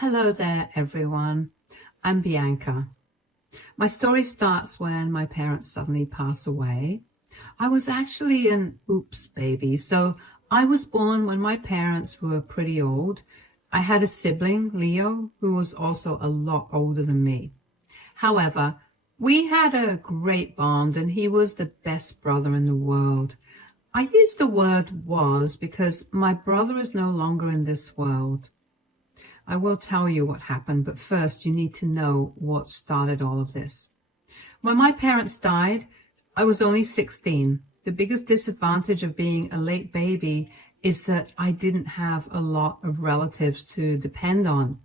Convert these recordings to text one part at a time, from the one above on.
Hello there, everyone. I'm Bianca. My story starts when my parents suddenly passed away. I was actually an oops baby, so I was born when my parents were pretty old. I had a sibling, Leo, who was also a lot older than me. However, we had a great bond and he was the best brother in the world. I use the word was because my brother is no longer in this world. I will tell you what happened, but first you need to know what started all of this. When my parents died, I was only 16. The biggest disadvantage of being a late baby is that I didn't have a lot of relatives to depend on.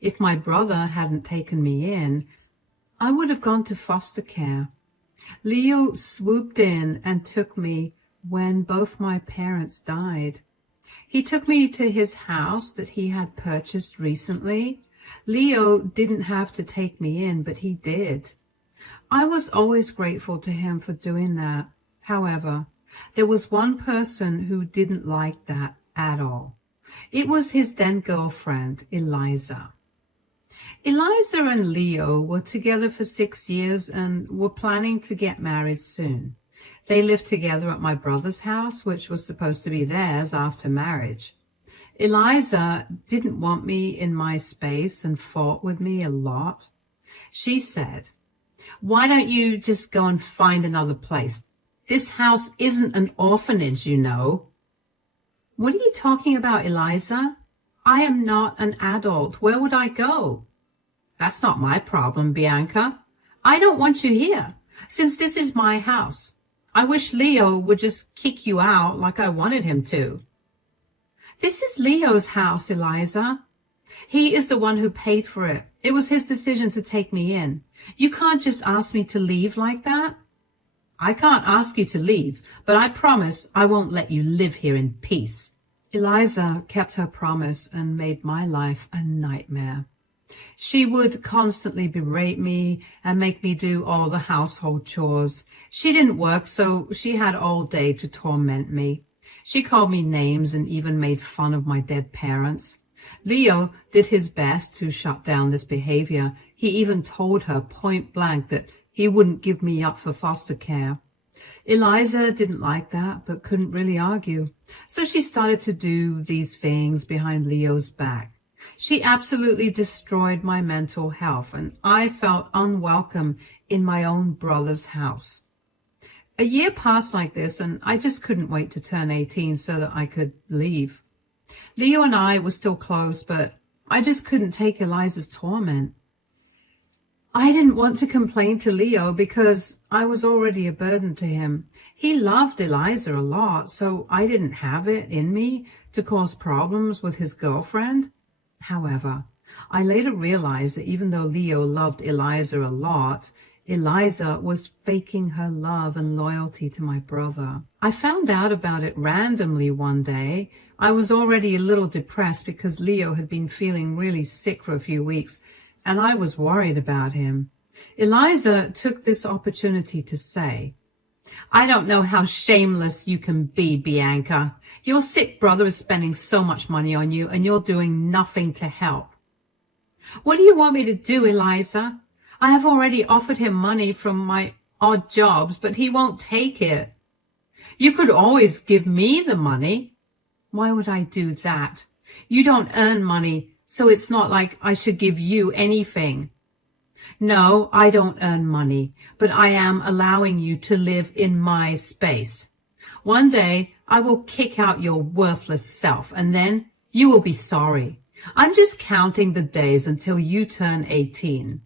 If my brother hadn't taken me in, I would have gone to foster care. Leo swooped in and took me when both my parents died. He took me to his house that he had purchased recently. Leo didn't have to take me in, but he did. I was always grateful to him for doing that. However, there was one person who didn't like that at all. It was his then girlfriend, Eliza. Eliza and Leo were together for 6 years and were planning to get married soon. They lived together at my brother's house, which was supposed to be theirs after marriage. Eliza didn't want me in my space and fought with me a lot. She said, "Why don't you just go and find another place? This house isn't an orphanage, you know." "What are you talking about, Eliza? I am not an adult. Where would I go?" "That's not my problem, Bianca. I don't want you here, since this is my house. I wish Leo would just kick you out like I wanted him to." "This is Leo's house, Eliza. He is the one who paid for it. It was his decision to take me in. You can't just ask me to leave like that." "I can't ask you to leave, but I promise I won't let you live here in peace." Eliza kept her promise and made my life a nightmare. She would constantly berate me and make me do all the household chores. She didn't work, so she had all day to torment me. She called me names and even made fun of my dead parents. Leo did his best to shut down this behavior. He even told her point blank that he wouldn't give me up for foster care. Eliza didn't like that, but couldn't really argue. So she started to do these things behind Leo's back. She absolutely destroyed my mental health, and I felt unwelcome in my own brother's house. A year passed like this, and I just couldn't wait to turn 18 so that I could leave. Leo and I were still close, but I just couldn't take Eliza's torment. I didn't want to complain to Leo because I was already a burden to him. He loved Eliza a lot, so I didn't have it in me to cause problems with his girlfriend. However, I later realized that even though Leo loved Eliza a lot, Eliza was faking her love and loyalty to my brother. I found out about it randomly one day. I was already a little depressed because Leo had been feeling really sick for a few weeks, and I was worried about him. Eliza took this opportunity to say, "I don't know how shameless you can be, Bianca. Your sick brother is spending so much money on you, and you're doing nothing to help." "What do you want me to do, Eliza? I have already offered him money from my odd jobs, but he won't take it." "You could always give me the money." "Why would I do that? You don't earn money, so it's not like I should give you anything." "No, I don't earn money, but I am allowing you to live in my space. One day I will kick out your worthless self, and then you will be sorry. I'm just counting the days until you turn 18.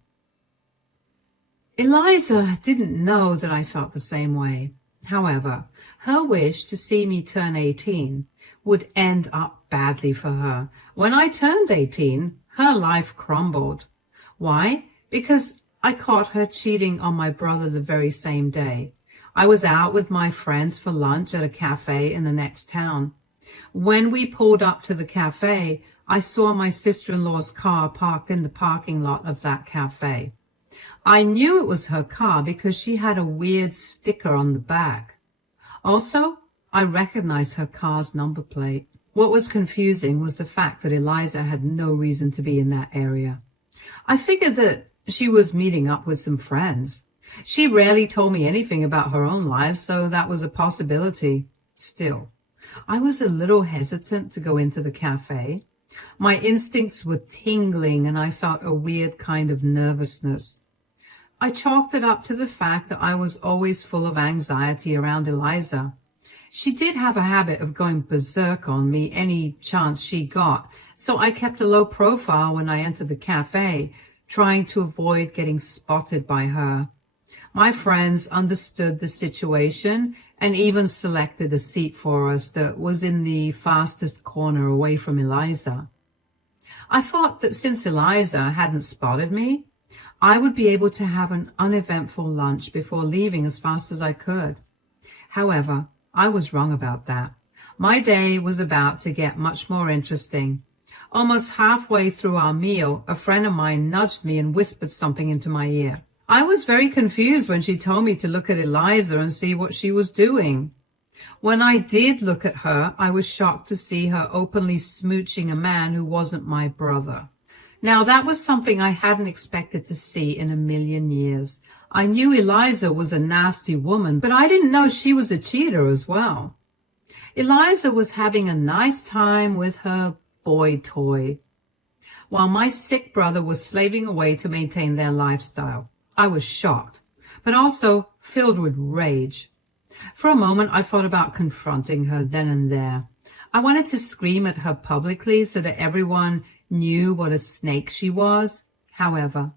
Eliza didn't know that I felt the same way. However, her wish to see me turn 18 would end up badly for her. When I turned 18, her life crumbled. Why? Because I caught her cheating on my brother the very same day. I was out with my friends for lunch at a cafe in the next town. When we pulled up to the cafe, I saw my sister-in-law's car parked in the parking lot of that cafe. I knew it was her car because she had a weird sticker on the back. Also, I recognized her car's number plate. What was confusing was the fact that Eliza had no reason to be in that area. I figured that she was meeting up with some friends. She rarely told me anything about her own life, so that was a possibility. Still, I was a little hesitant to go into the cafe. My instincts were tingling and I felt a weird kind of nervousness. I chalked it up to the fact that I was always full of anxiety around Eliza. She did have a habit of going berserk on me any chance she got, so I kept a low profile when I entered the cafe, trying to avoid getting spotted by her. My friends understood the situation and even selected a seat for us that was in the fastest corner away from Eliza. I thought that since Eliza hadn't spotted me, I would be able to have an uneventful lunch before leaving as fast as I could. However, I was wrong about that. My day was about to get much more interesting. Almost halfway through our meal, a friend of mine nudged me and whispered something into my ear. I was very confused when she told me to look at Eliza and see what she was doing. When I did look at her, I was shocked to see her openly smooching a man who wasn't my brother. Now, that was something I hadn't expected to see in a million years. I knew Eliza was a nasty woman, but I didn't know she was a cheater as well. Eliza was having a nice time with her boy toy, while my sick brother was slaving away to maintain their lifestyle. I was shocked, but also filled with rage. For a moment, I thought about confronting her then and there. I wanted to scream at her publicly so that everyone knew what a snake she was. However,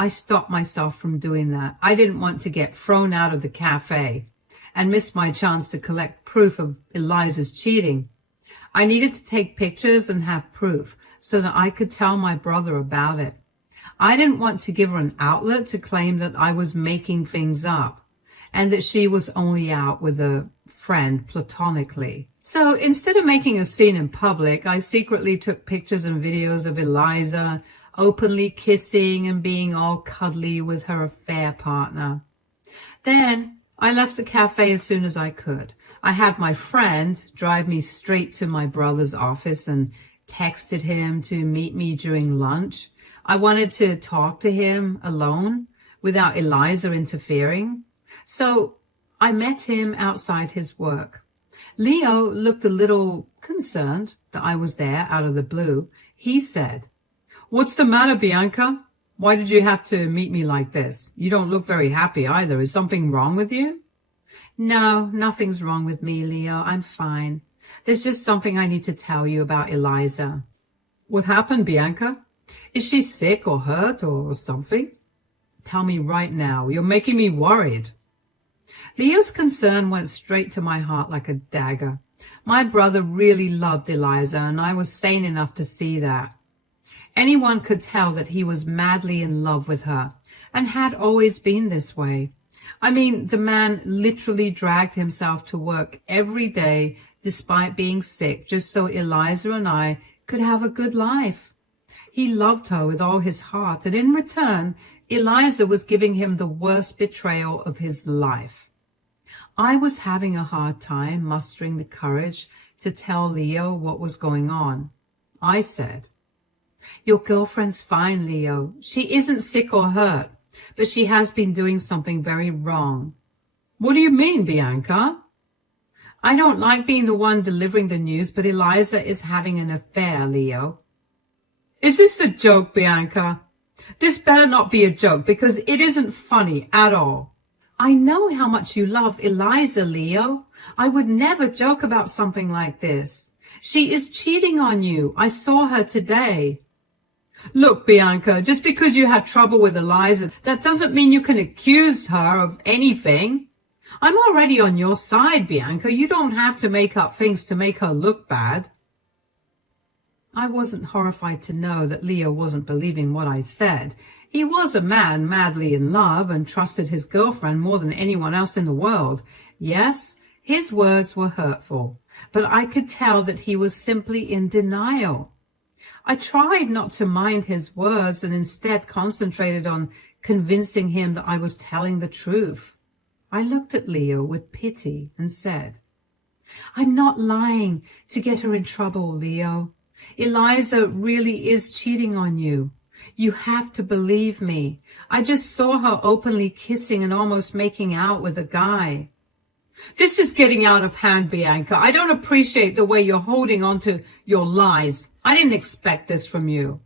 I stopped myself from doing that. I didn't want to get thrown out of the cafe and miss my chance to collect proof of Eliza's cheating. I needed to take pictures and have proof so that I could tell my brother about it. I didn't want to give her an outlet to claim that I was making things up and that she was only out with a friend platonically. So instead of making a scene in public, I secretly took pictures and videos of Eliza openly kissing and being all cuddly with her affair partner. Then I left the cafe as soon as I could. I had my friend drive me straight to my brother's office and texted him to meet me during lunch. I wanted to talk to him alone without Eliza interfering. So I met him outside his work. Leo looked a little concerned that I was there out of the blue. He said, "What's the matter, Bianca? Why did you have to meet me like this? You don't look very happy either. Is something wrong with you?" "No, nothing's wrong with me, Leo. I'm fine. There's just something I need to tell you about Eliza." "What happened, Bianca? Is she sick or hurt or something? Tell me right now. You're making me worried." Leo's concern went straight to my heart like a dagger. My brother really loved Eliza, and I was sane enough to see that. Anyone could tell that he was madly in love with her, and had always been this way. I mean, the man literally dragged himself to work every day despite being sick, just so Eliza and I could have a good life. He loved her with all his heart, and in return, Eliza was giving him the worst betrayal of his life. I was having a hard time mustering the courage to tell Leo what was going on. I said, "Your girlfriend's fine, Leo. She isn't sick or hurt, but she has been doing something very wrong." "What do you mean, Bianca?" "I don't like being the one delivering the news, but Eliza is having an affair, Leo." "Is this a joke, Bianca? This better not be a joke, because it isn't funny at all." "I know how much you love Eliza, Leo. I would never joke about something like this. She is cheating on you. I saw her today." "Look, Bianca, just because you had trouble with Eliza, that doesn't mean you can accuse her of anything. I'm already on your side, Bianca. You don't have to make up things to make her look bad." I wasn't horrified to know that Leo wasn't believing what I said. He was a man madly in love and trusted his girlfriend more than anyone else in the world. Yes, his words were hurtful, but I could tell that he was simply in denial. I tried not to mind his words and instead concentrated on convincing him that I was telling the truth. I looked at Leo with pity and said, I'm not lying to get her in trouble, Leo. Eliza really is cheating on you. You have to believe me. I just saw her openly kissing and almost making out with a guy. This is getting out of hand, Bianca. I don't appreciate the way you're holding on to your lies. I didn't expect this from you.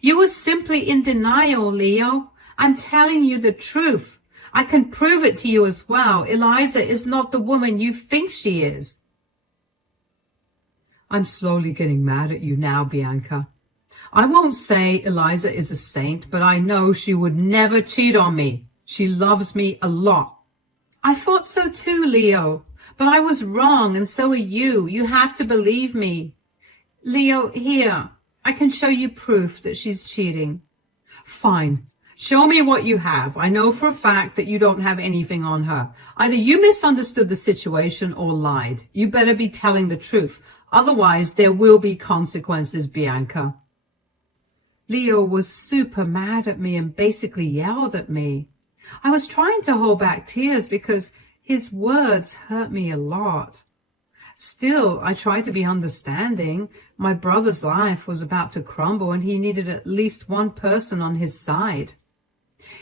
You were simply in denial, Leo. I'm telling you the truth. I can prove it to you as well. Eliza is not the woman you think she is. I'm slowly getting mad at you now, Bianca. I won't say Eliza is a saint, but I know she would never cheat on me. She loves me a lot. I thought so too, Leo, but I was wrong, and so are you. You have to believe me. Leo, here, I can show you proof that she's cheating. Fine. Show me what you have. I know for a fact that you don't have anything on her. Either you misunderstood the situation or lied. You better be telling the truth. Otherwise, there will be consequences, Bianca. Leo was super mad at me and basically yelled at me. I was trying to hold back tears because his words hurt me a lot. Still, I tried to be understanding. My brother's life was about to crumble and he needed at least one person on his side.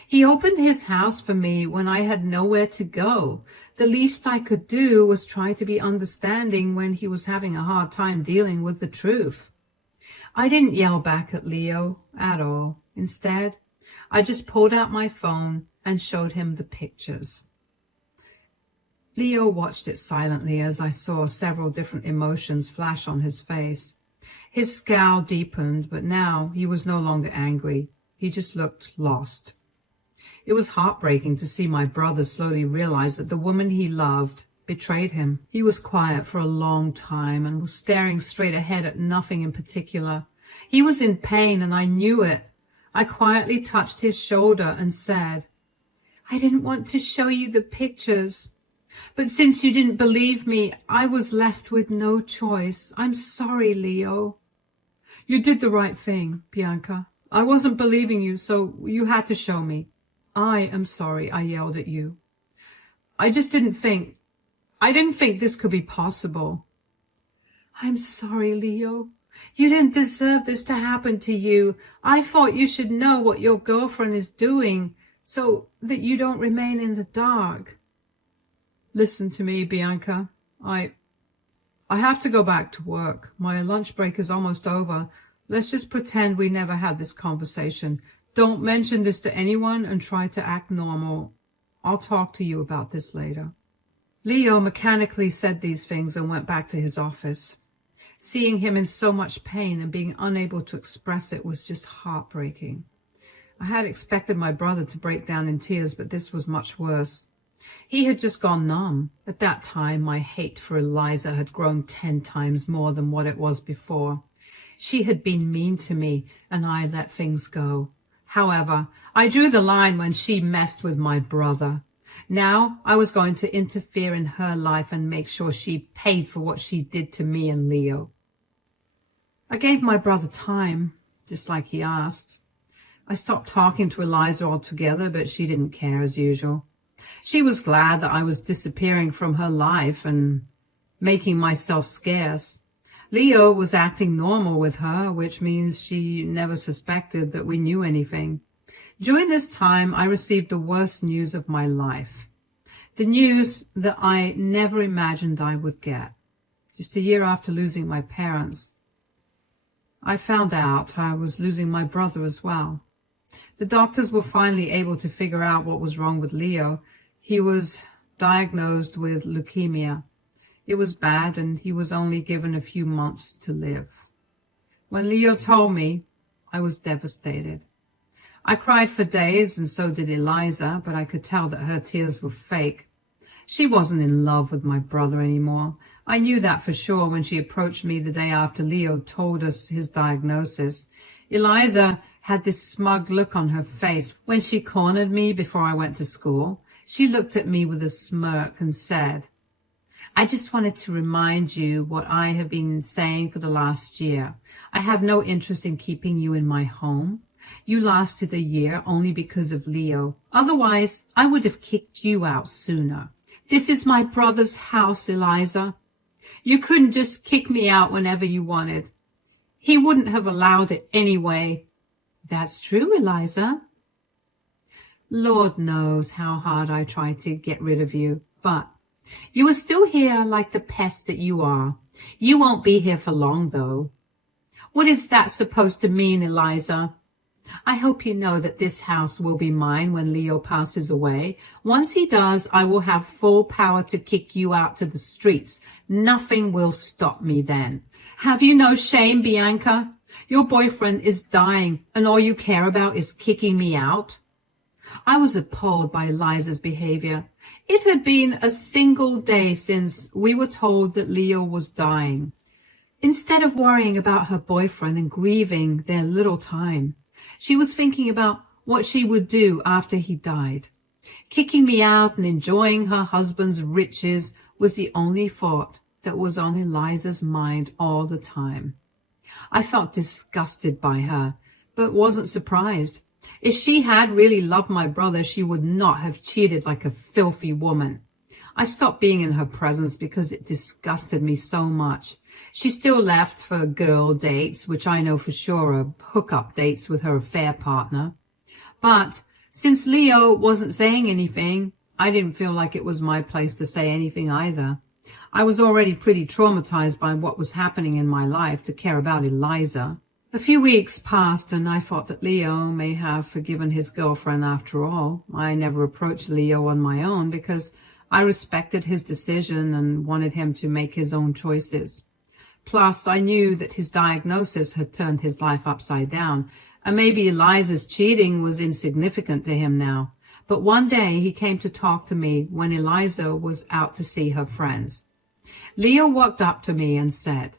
He opened his house for me when I had nowhere to go. The least I could do was try to be understanding when he was having a hard time dealing with the truth. I didn't yell back at Leo at all. Instead, I just pulled out my phone and showed him the pictures. Leo watched it silently as I saw several different emotions flash on his face. His scowl deepened, but now he was no longer angry. He just looked lost. It was heartbreaking to see my brother slowly realize that the woman he loved betrayed him. He was quiet for a long time and was staring straight ahead at nothing in particular. He was in pain and I knew it. I quietly touched his shoulder and said, I didn't want to show you the pictures, but since you didn't believe me, I was left with no choice. I'm sorry, Leo. You did the right thing, Bianca. I wasn't believing you, so you had to show me. I am sorry I yelled at you. I didn't think this could be possible. I'm sorry, Leo. You didn't deserve this to happen to you. I thought you should know what your girlfriend is doing so that you don't remain in the dark. Listen to me, Bianca. I have to go back to work. My lunch break is almost over. Let's just pretend we never had this conversation. Don't mention this to anyone and try to act normal. I'll talk to you about this later. Leo mechanically said these things and went back to his office. Seeing him in so much pain and being unable to express it was just heartbreaking. I had expected my brother to break down in tears, but this was much worse. He had just gone numb. At that time, my hate for Eliza had grown 10 times more than what it was before. She had been mean to me, and I let things go. However, I drew the line when she messed with my brother. Now I was going to interfere in her life and make sure she paid for what she did to me and Leo. I gave my brother time, just like he asked. I stopped talking to Eliza altogether, but she didn't care as usual. She was glad that I was disappearing from her life and making myself scarce. Leo was acting normal with her, which means she never suspected that we knew anything. During this time, I received the worst news of my life. The news that I never imagined I would get. Just a year after losing my parents, I found out I was losing my brother as well. The doctors were finally able to figure out what was wrong with Leo. He was diagnosed with leukemia. It was bad, and he was only given a few months to live. When Leo told me, I was devastated. I cried for days, and so did Eliza, but I could tell that her tears were fake. She wasn't in love with my brother anymore. I knew that for sure when she approached me the day after Leo told us his diagnosis. Eliza had this smug look on her face. When she cornered me before I went to school, she looked at me with a smirk and said, I just wanted to remind you what I have been saying for the last year. I have no interest in keeping you in my home. You lasted a year only because of Leo. Otherwise, I would have kicked you out sooner. This is my brother's house, Eliza. You couldn't just kick me out whenever you wanted. He wouldn't have allowed it anyway. That's true, Eliza. Lord knows how hard I tried to get rid of you, but you are still here like the pest that you are. You won't be here for long, though. What is that supposed to mean, Eliza? I hope you know that this house will be mine when Leo passes away. Once he does, I will have full power to kick you out to the streets. Nothing will stop me then. Have you no shame, Bianca? Your boyfriend is dying, and all you care about is kicking me out? I was appalled by Eliza's behavior. It had been a single day since we were told that Leo was dying. Instead of worrying about her boyfriend and grieving their little time, she was thinking about what she would do after he died. Kicking me out and enjoying her husband's riches was the only thought that was on Eliza's mind all the time. I felt disgusted by her, but wasn't surprised. If she had really loved my brother, she would not have cheated like a filthy woman. I stopped being in her presence because it disgusted me so much. She still left for girl dates, which I know for sure are hookup dates with her affair partner. But since Leo wasn't saying anything, I didn't feel like it was my place to say anything either. I was already pretty traumatized by what was happening in my life to care about Eliza. A few weeks passed and I thought that Leo may have forgiven his girlfriend after all. I never approached Leo on my own because I respected his decision and wanted him to make his own choices. Plus, I knew that his diagnosis had turned his life upside down, and maybe Eliza's cheating was insignificant to him now. But one day he came to talk to me when Eliza was out to see her friends. Leo walked up to me and said,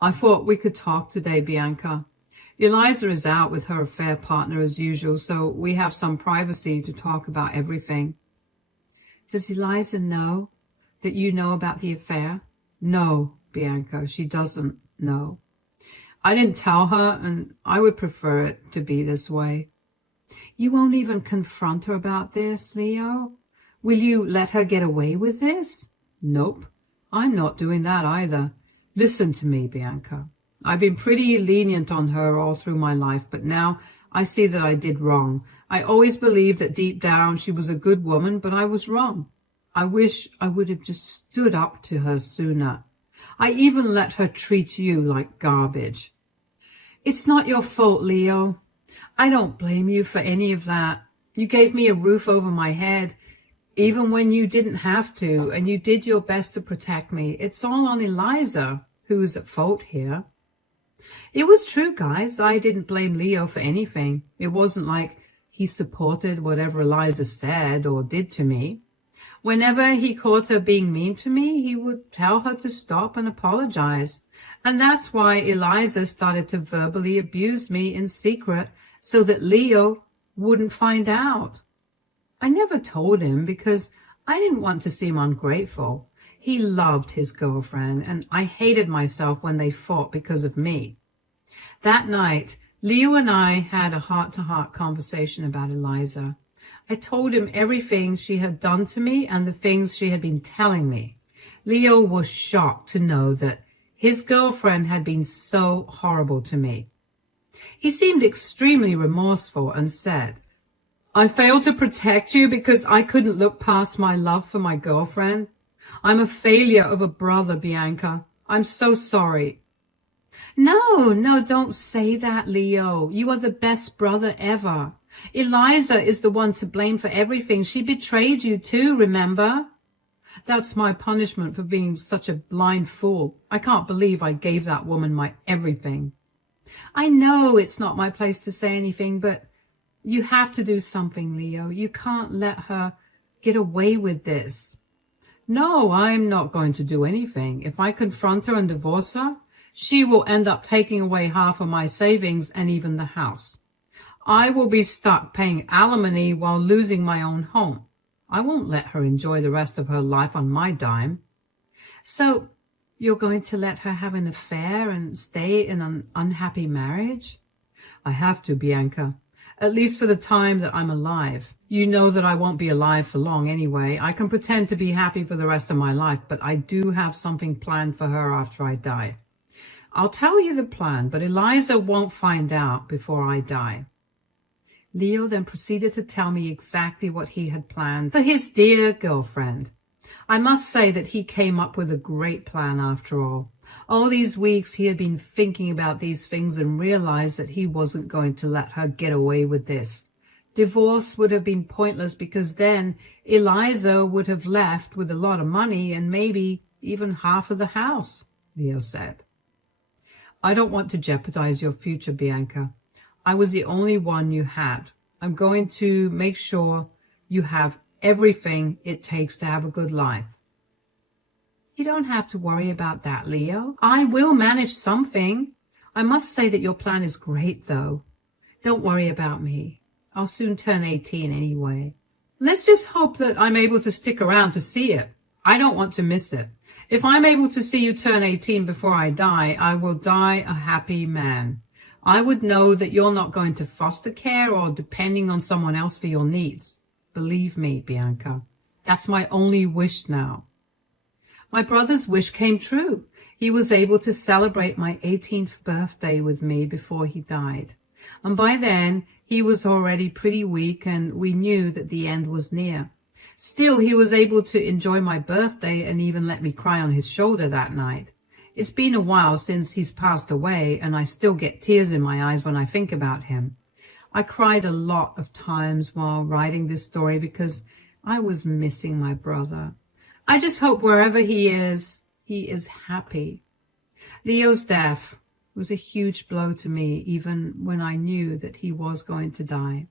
"I thought we could talk today, Bianca. Eliza is out with her affair partner as usual, so we have some privacy to talk about everything." "Does Eliza know that you know about the affair?" "No, Bianca, she doesn't know. I didn't tell her, and I would prefer it to be this way." "You won't even confront her about this, Leo? Will you let her get away with this?" "Nope, I'm not doing that either. Listen to me, Bianca. I've been pretty lenient on her all through my life, but now I see that I did wrong. I always believed that deep down she was a good woman, but I was wrong. I wish I would have just stood up to her sooner. I even let her treat you like garbage." "It's not your fault, Leo. I don't blame you for any of that. You gave me a roof over my head, even when you didn't have to, and you did your best to protect me. It's all on Eliza, who's at fault here." It was true, guys. I didn't blame Leo for anything. It wasn't like he supported whatever Eliza said or did to me. Whenever he caught her being mean to me, he would tell her to stop and apologize. And that's why Eliza started to verbally abuse me in secret so that Leo wouldn't find out. I never told him because I didn't want to seem ungrateful. He loved his girlfriend, and I hated myself when they fought because of me. That night, Leo and I had a heart-to-heart conversation about Eliza. I told him everything she had done to me and the things she had been telling me. Leo was shocked to know that his girlfriend had been so horrible to me. He seemed extremely remorseful and said, "I failed to protect you because I couldn't look past my love for my girlfriend. I'm a failure of a brother, Bianca. I'm so sorry." No, don't say that, Leo. You are the best brother ever. Eliza is the one to blame for everything. She betrayed you too, remember? That's my punishment for being such a blind fool. I can't believe I gave that woman my everything. I know it's not my place to say anything, but you have to do something, Leo. You can't let her get away with this. No, I'm not going to do anything. If I confront her and divorce her, she will end up taking away half of my savings and even the house. I will be stuck paying alimony while losing my own home. I won't let her enjoy the rest of her life on my dime. So you're going to let her have an affair and stay in an unhappy marriage? I have to, Bianca, at least for the time that I'm alive. You know that I won't be alive for long anyway. I can pretend to be happy for the rest of my life, but I do have something planned for her after I die. I'll tell you the plan, but Eliza won't find out before I die." Leo then proceeded to tell me exactly what he had planned for his dear girlfriend. I must say that he came up with a great plan after all. All these weeks he had been thinking about these things and realized that he wasn't going to let her get away with this. Divorce would have been pointless because then Eliza would have left with a lot of money and maybe even half of the house, Leo said. "I don't want to jeopardize your future, Bianca. I was the only one you had. I'm going to make sure you have everything it takes to have a good life." "You don't have to worry about that, Leo. I will manage something. I must say that your plan is great, though. Don't worry about me. I'll soon turn 18 anyway. Let's just hope that I'm able to stick around to see it. I don't want to miss it. If I'm able to see you turn 18 before I die, I will die a happy man. I would know that you're not going to foster care or depending on someone else for your needs. Believe me, Bianca, that's my only wish now." My brother's wish came true. He was able to celebrate my 18th birthday with me before he died. And by then, he was already pretty weak and we knew that the end was near. Still, he was able to enjoy my birthday and even let me cry on his shoulder that night. It's been a while since he's passed away and I still get tears in my eyes when I think about him. I cried a lot of times while writing this story because I was missing my brother. I just hope wherever he is happy. Leo's death was a huge blow to me, even when I knew that he was going to die.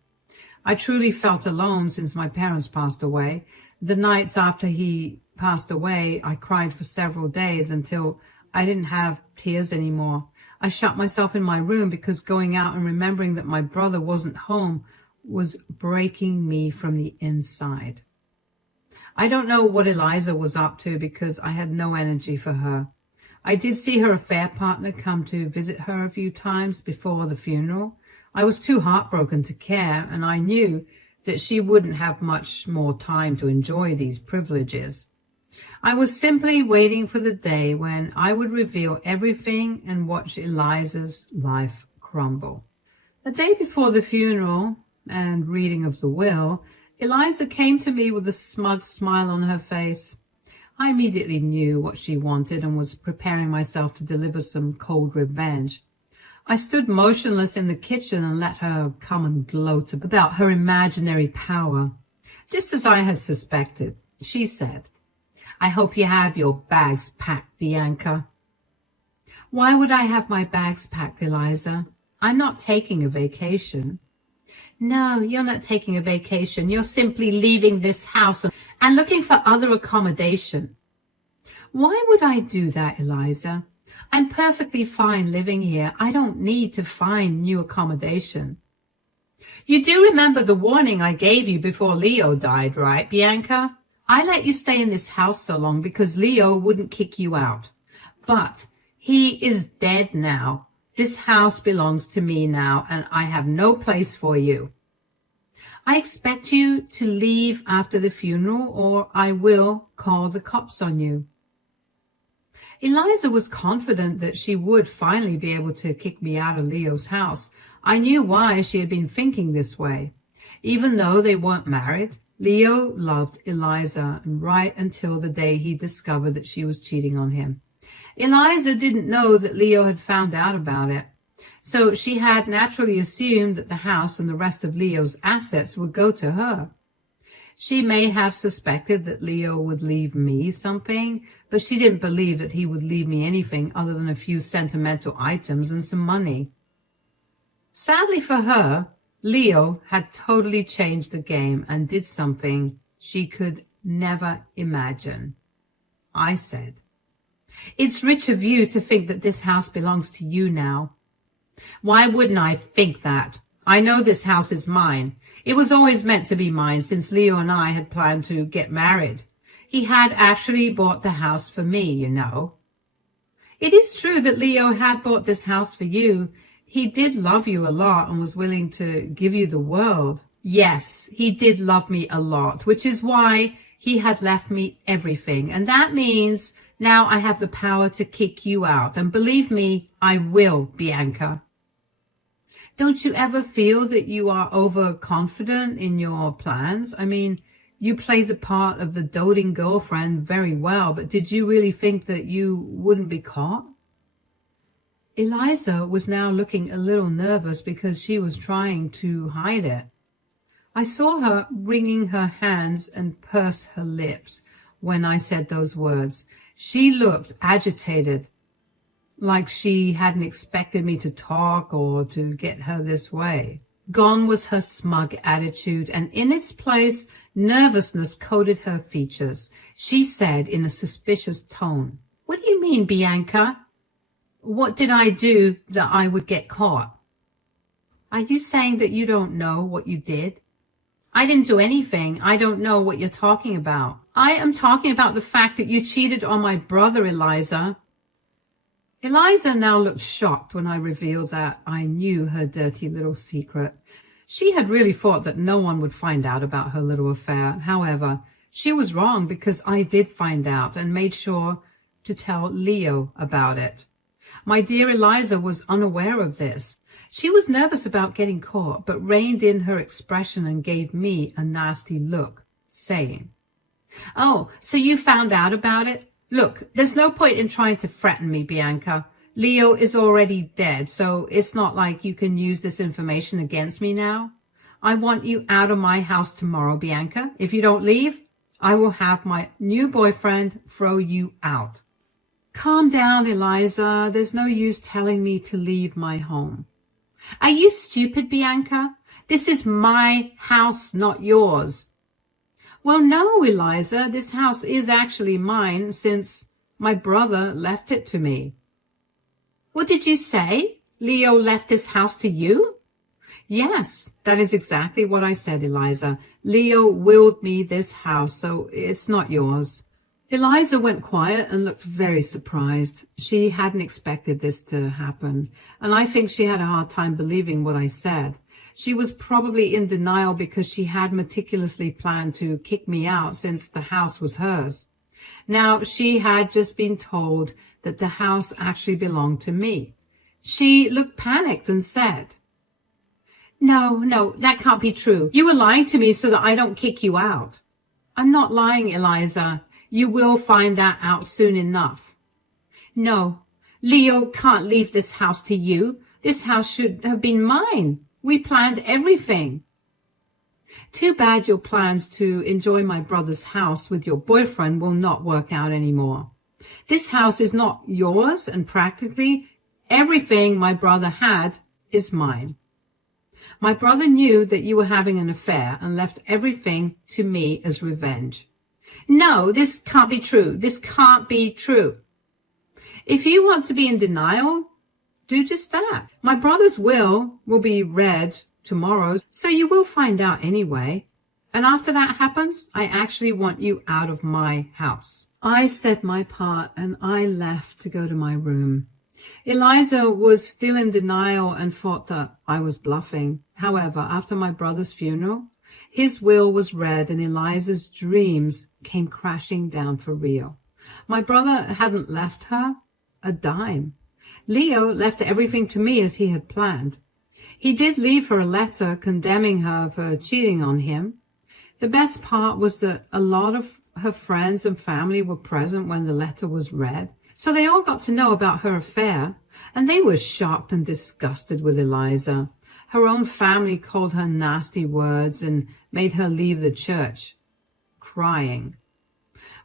I truly felt alone since my parents passed away. The nights after he passed away, I cried for several days until I didn't have tears anymore. I shut myself in my room because going out and remembering that my brother wasn't home was breaking me from the inside. I don't know what Eliza was up to because I had no energy for her. I did see her affair partner come to visit her a few times before the funeral. I was too heartbroken to care, and I knew that she wouldn't have much more time to enjoy these privileges. I was simply waiting for the day when I would reveal everything and watch Eliza's life crumble. The day before the funeral and reading of the will, Eliza came to me with a smug smile on her face. I immediately knew what she wanted and was preparing myself to deliver some cold revenge. I stood motionless in the kitchen and let her come and gloat about her imaginary power. Just as I had suspected, she said, "I hope you have your bags packed, Bianca." "Why would I have my bags packed, Eliza? I'm not taking a vacation." "No, you're not taking a vacation. You're simply leaving this house and looking for other accommodation." "Why would I do that, Eliza? I'm perfectly fine living here. I don't need to find new accommodation." "You do remember the warning I gave you before Leo died, right, Bianca? I let you stay in this house so long because Leo wouldn't kick you out. But he is dead now. This house belongs to me now, and I have no place for you. I expect you to leave after the funeral, or I will call the cops on you." Eliza was confident that she would finally be able to kick me out of Leo's house. I knew why she had been thinking this way. Even though they weren't married, Leo loved Eliza right until the day he discovered that she was cheating on him. Eliza didn't know that Leo had found out about it, so she had naturally assumed that the house and the rest of Leo's assets would go to her. She may have suspected that Leo would leave me something, but she didn't believe that he would leave me anything other than a few sentimental items and some money. Sadly for her, Leo had totally changed the game and did something she could never imagine. I said, "It's rich of you to think that this house belongs to you now." "Why wouldn't I think that? I know this house is mine. It was always meant to be mine since Leo and I had planned to get married. He had actually bought the house for me, you know." "It is true that Leo had bought this house for you. He did love you a lot and was willing to give you the world," Yes, he did love me a lot, which is why he had left me everything. And that means now I have the power to kick you out. And believe me, I will, Bianca. Don't you ever feel that you are overconfident in your plans? I mean, you play the part of the doting girlfriend very well, but did you really think that you wouldn't be caught? Eliza was now looking a little nervous because she was trying to hide it. I saw her wringing her hands and purse her lips when I said those words. She looked agitated, like she hadn't expected me to talk or to get her this way. Gone was her smug attitude, and in its place, nervousness coated her features. She said in a suspicious tone, "What do you mean, Bianca? What did I do that I would get caught? Are you saying that you don't know what you did?" "I didn't do anything. I don't know what you're talking about." "I am talking about the fact that you cheated on my brother, Eliza." Eliza now looked shocked when I revealed that I knew her dirty little secret. She had really thought that no one would find out about her little affair. However, she was wrong because I did find out and made sure to tell Leo about it. My dear Eliza was unaware of this. She was nervous about getting caught, but reined in her expression and gave me a nasty look, saying, "Oh, so you found out about it? Look, there's no point in trying to threaten me, Bianca. Leo is already dead, so it's not like you can use this information against me now. I want you out of my house tomorrow, Bianca. If you don't leave, I will have my new boyfriend throw you out." "Calm down, Eliza. There's no use telling me to leave my home." "Are you stupid, Bianca? This is my house, not yours." "Well, no, Eliza, this house is actually mine since my brother left it to me." "What did you say? Leo left this house to you?" "Yes, that is exactly what I said, Eliza. Leo willed me this house, so it's not yours." Eliza went quiet and looked very surprised. She hadn't expected this to happen, and I think she had a hard time believing what I said. She was probably in denial because she had meticulously planned to kick me out since the house was hers. Now she had just been told that the house actually belonged to me. She looked panicked and said, No, that can't be true. You were lying to me so that I don't kick you out." "I'm not lying, Eliza. You will find that out soon enough." "No, Leo can't leave this house to you. This house should have been mine. We planned everything." "Too bad your plans to enjoy my brother's house with your boyfriend will not work out anymore. This house is not yours, and practically everything my brother had is mine. My brother knew that you were having an affair and left everything to me as revenge." "No, this can't be true. This can't be true." "If you want to be in denial, do just that. My brother's will be read tomorrow, so you will find out anyway. And after that happens, I actually want you out of my house." I said my part and I left to go to my room. Eliza was still in denial and thought that I was bluffing. However, after my brother's funeral, his will was read and Eliza's dreams came crashing down for real. My brother hadn't left her a dime. Leo left everything to me as he had planned. He did leave her a letter condemning her for cheating on him. The best part was that a lot of her friends and family were present when the letter was read, so they all got to know about her affair, and they were shocked and disgusted with Eliza. Her own family called her nasty words and made her leave the church, crying.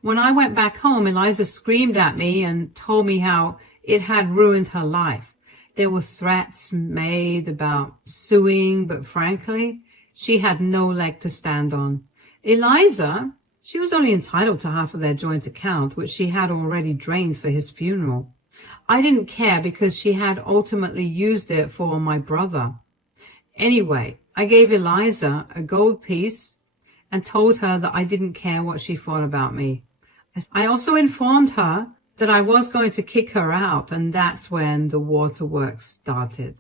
When I went back home, Eliza screamed at me and told me how it had ruined her life. There were threats made about suing, but frankly, she had no leg to stand on. Eliza, she was only entitled to half of their joint account, which she had already drained for his funeral. I didn't care because she had ultimately used it for my brother. Anyway, I gave Eliza a gold piece and told her that I didn't care what she thought about me. I also informed her that I was going to kick her out, and that's when the waterworks started.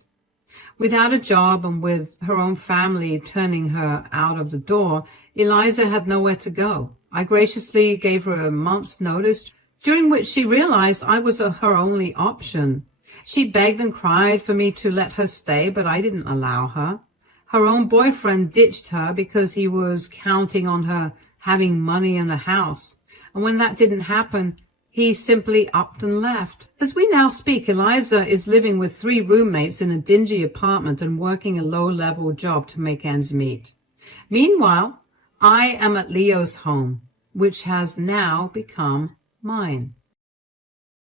Without a job and with her own family turning her out of the door, Eliza had nowhere to go. I graciously gave her a month's notice, during which she realized I was her only option. She begged and cried for me to let her stay, but I didn't allow her. Her own boyfriend ditched her because he was counting on her having money and a house. And when that didn't happen, he simply upped and left. As we now speak, Eliza is living with 3 roommates in a dingy apartment and working a low-level job to make ends meet. Meanwhile, I am at Leo's home, which has now become mine.